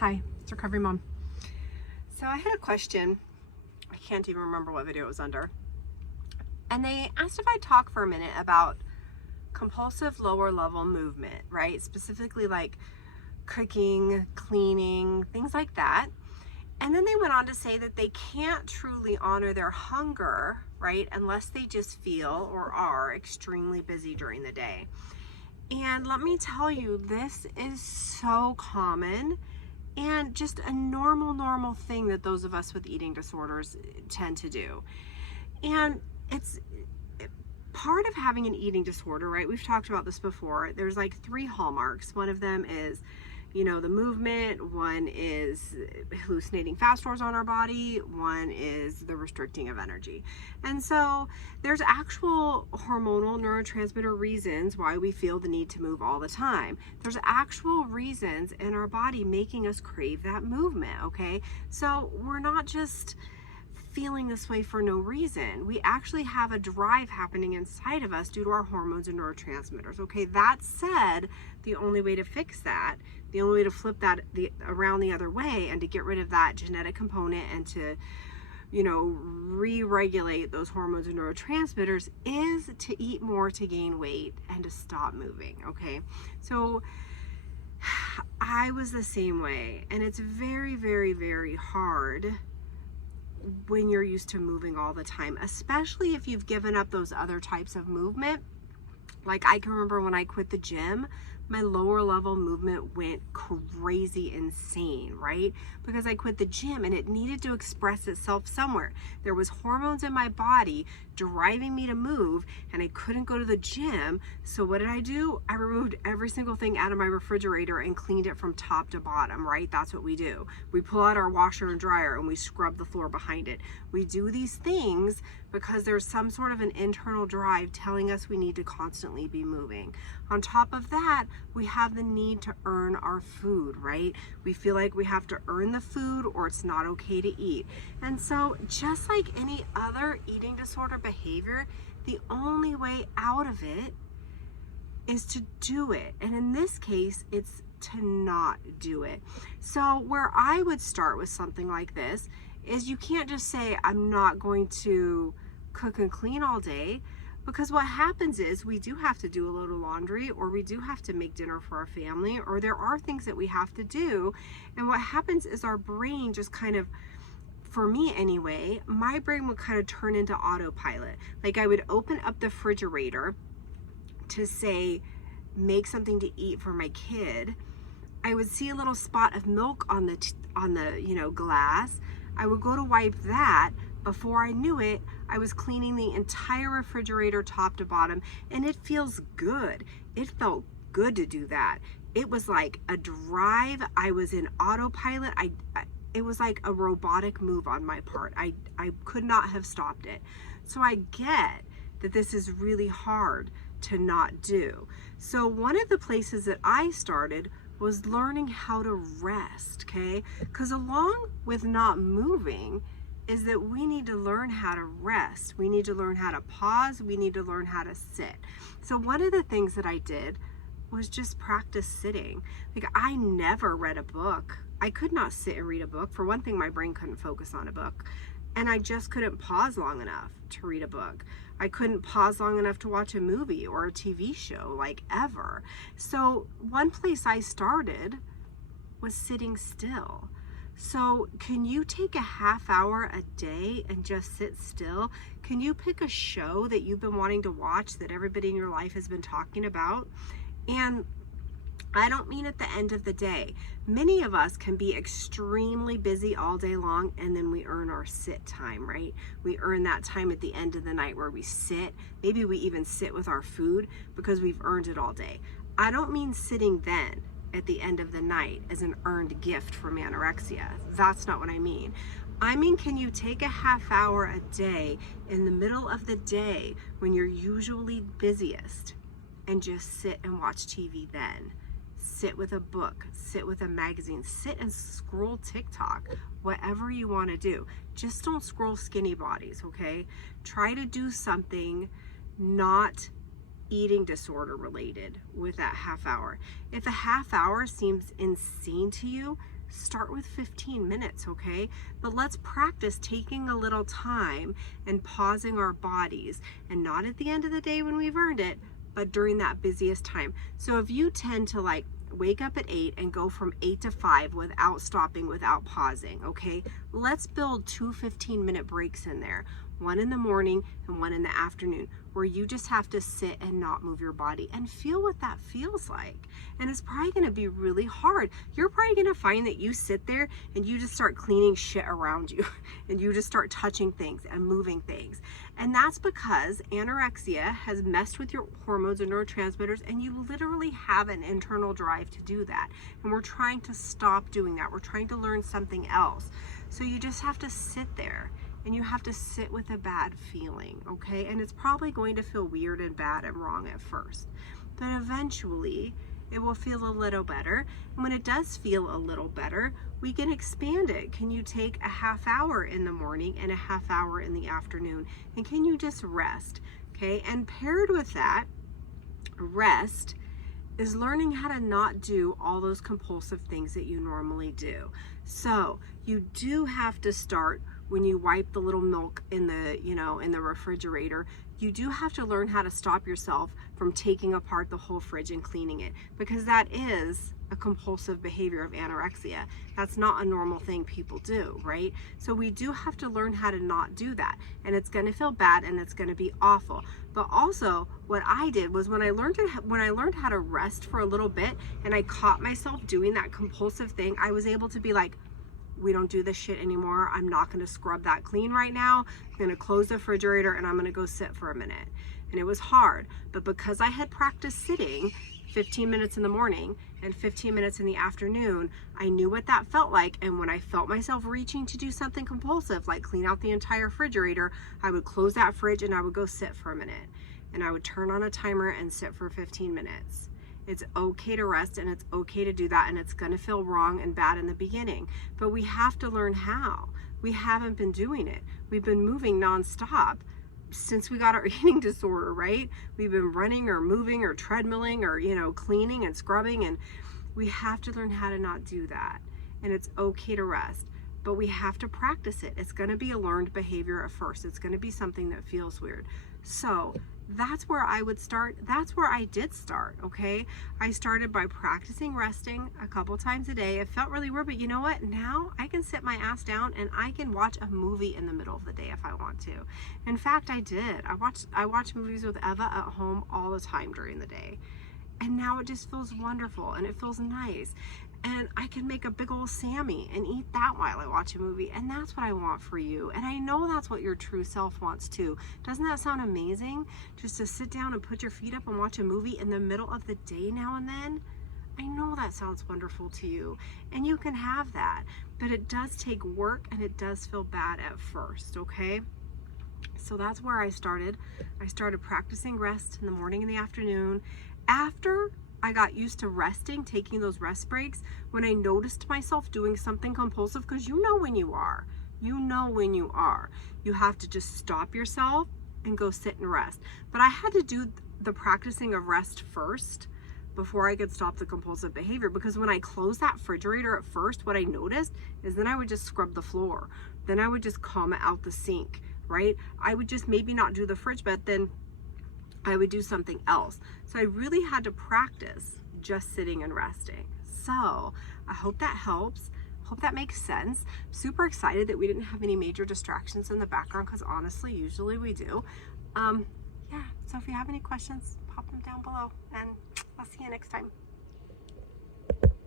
Hi, it's Recovery Mom. So I had a question. I can't even remember what video it was under. And they asked if I'd talk for a minute about compulsive lower level movement, right? Specifically like cooking, cleaning, things like that. And then they went on to say that they can't truly honor their hunger, right? Unless they just feel or are extremely busy during the day. And let me tell you, this is so common and just a normal thing that those of us with eating disorders tend to do. And it's part of having an eating disorder, right? We've talked about this before. There's like 3 hallmarks. One of them is, the movement. One is hallucinating fast stores on our body. One is the restricting of energy. And so there's actual hormonal neurotransmitter reasons why we feel the need to move all the time. There's actual reasons in our body making us crave that movement, okay? So we're not just feeling this way for no reason. We actually have a drive happening inside of us due to our hormones and neurotransmitters. Okay, that said, the only way to fix that, the only way to flip that around the other way and to get rid of that genetic component and to, re-regulate those hormones and neurotransmitters is to eat more to gain weight and to stop moving. Okay, so I was the same way, and it's very hard when you're used to moving all the time, especially if you've given up those other types of movement. Like I can remember when I quit the gym, my lower level movement went crazy insane, right? Because I quit the gym and it needed to express itself somewhere. There was hormones in my body driving me to move and I couldn't go to the gym. So what did I do? I removed every single thing out of my refrigerator and cleaned it from top to bottom, right? That's what we do. We pull out our washer and dryer and we scrub the floor behind it. We do these things because there's some sort of an internal drive telling us we need to constantly be moving. On top of that, we have the need to earn our food, right? We feel like we have to earn the food or it's not okay to eat. And so just like any other eating disorder behavior, the only way out of it is to do it. And in this case, it's to not do it. So where I would start with something like this is you can't just say, I'm not going to cook and clean all day, because what happens is we do have to do a load of laundry, or we do have to make dinner for our family, or there are things that we have to do. And what happens is our brain just kind of, for me anyway, my brain would kind of turn into autopilot. Like I would open up the refrigerator to say, make something to eat for my kid. I would see a little spot of milk on the glass. I would go to wipe that. Before I knew it, I was cleaning the entire refrigerator top to bottom, and it feels good. It felt good to do that. It was like a drive. I was in autopilot. It was like a robotic move on my part. I could not have stopped it. So I get that this is really hard to not do. So one of the places that I started was learning how to rest, okay? Because along with not moving is that we need to learn how to rest. We need to learn how to pause. We need to learn how to sit. So one of the things that I did was just practice sitting. Like I never read a book. I could not sit and read a book. For one thing, my brain couldn't focus on a book. And I just couldn't pause long enough to read a book. I couldn't pause long enough to watch a movie or a TV show, like ever. So one place I started was sitting still. So can you take a half hour a day and just sit still? Can you pick a show that you've been wanting to watch that everybody in your life has been talking about? And I don't mean at the end of the day. Many of us can be extremely busy all day long, and then we earn our sit time, right? We earn that time at the end of the night where we sit. Maybe we even sit with our food because we've earned it all day. I don't mean sitting then at the end of the night as an earned gift from anorexia. That's not what I mean. I mean, can you take a half hour a day in the middle of the day when you're usually busiest and just sit and watch TV then? Sit with a book, sit with a magazine, sit and scroll TikTok, whatever you want to do. Just don't scroll skinny bodies, okay? Try to do something not eating disorder related with that half hour. If a half hour seems insane to you, start with 15 minutes, okay? But let's practice taking a little time and pausing our bodies, and not at the end of the day when we've earned it, but during that busiest time. So if you tend to like wake up at 8 and go from 8 to 5 without stopping, without pausing, okay? Let's build 2 15-minute breaks in there. One in the morning and one in the afternoon, where you just have to sit and not move your body and feel what that feels like. And it's probably gonna be really hard. You're probably gonna find that you sit there and you just start cleaning shit around you and you just start touching things and moving things. And that's because anorexia has messed with your hormones and neurotransmitters, and you literally have an internal drive to do that. And we're trying to stop doing that. We're trying to learn something else. So you just have to sit there. And you have to sit with a bad feeling, okay? And it's probably going to feel weird and bad and wrong at first. But eventually, it will feel a little better. And when it does feel a little better, we can expand it. Can you take a half hour in the morning and a half hour in the afternoon? And can you just rest, okay? And paired with that, rest is learning how to not do all those compulsive things that you normally do. So you do have to start when you wipe the little milk in the, in the refrigerator. You do have to learn how to stop yourself from taking apart the whole fridge and cleaning it, because that is a compulsive behavior of anorexia. That's not a normal thing people do, right? So we do have to learn how to not do that, and it's going to feel bad and it's going to be awful. But also, what I did was when I learned how to rest for a little bit, and I caught myself doing that compulsive thing, I was able to be like, we don't do this shit anymore. I'm not going to scrub that clean right now. I'm going to close the refrigerator and I'm going to go sit for a minute. And it was hard, but because I had practiced sitting 15 minutes in the morning and 15 minutes in the afternoon, I knew what that felt like. And when I felt myself reaching to do something compulsive, like clean out the entire refrigerator, I would close that fridge and I would go sit for a minute. And I would turn on a timer and sit for 15 minutes. It's okay to rest, and it's okay to do that, and it's going to feel wrong and bad in the beginning. But we have to learn how. We haven't been doing it. We've been moving nonstop since we got our eating disorder, right? We've been running or moving or treadmilling or, cleaning and scrubbing, and we have to learn how to not do that. And it's okay to rest, but we have to practice it. It's going to be a learned behavior at first. It's going to be something that feels weird. So that's where I would start. That's where I did start, okay? I started by practicing resting a couple times a day. It felt really weird, but you know what? Now I can sit my ass down and I can watch a movie in the middle of the day if I want to. In fact, I did. I watch movies with Eva at home all the time during the day. And now it just feels wonderful and it feels nice. And I can make a big old Sammy and eat that while I watch a movie. And that's what I want for you. And I know that's what your true self wants too. Doesn't that sound amazing? Just to sit down and put your feet up and watch a movie in the middle of the day now and then? I know that sounds wonderful to you. And you can have that. But it does take work and it does feel bad at first, okay? So that's where I started. I started practicing rest in the morning and the afternoon. After I got used to resting, taking those rest breaks, when I noticed myself doing something compulsive, because you know when you are. You have to just stop yourself and go sit and rest. But I had to do the practicing of rest first before I could stop the compulsive behavior, because when I closed that refrigerator at first, what I noticed is then I would just scrub the floor. Then I would just calm it out the sink, right? I would just maybe not do the fridge, but then I would do something else. So I really had to practice just sitting and resting. So I hope that helps. Hope that makes sense. Super excited that we didn't have any major distractions in the background, because honestly, usually we do. Yeah, so if you have any questions, pop them down below, and I'll see you next time.